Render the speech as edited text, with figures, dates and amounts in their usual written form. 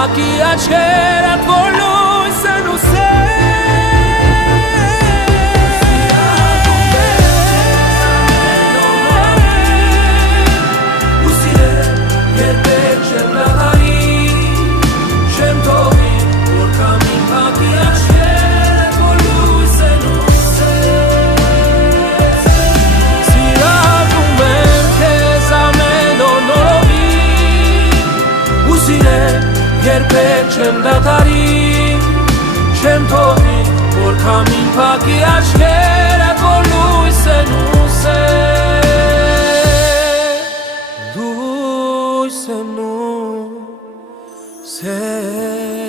փակի աչքերդ, որ լույս են երբեք չեմ դադարի, չեմ թողնի, որ քամին փակի աչքերդ, որ լույս են ուզել, լույս են ուզել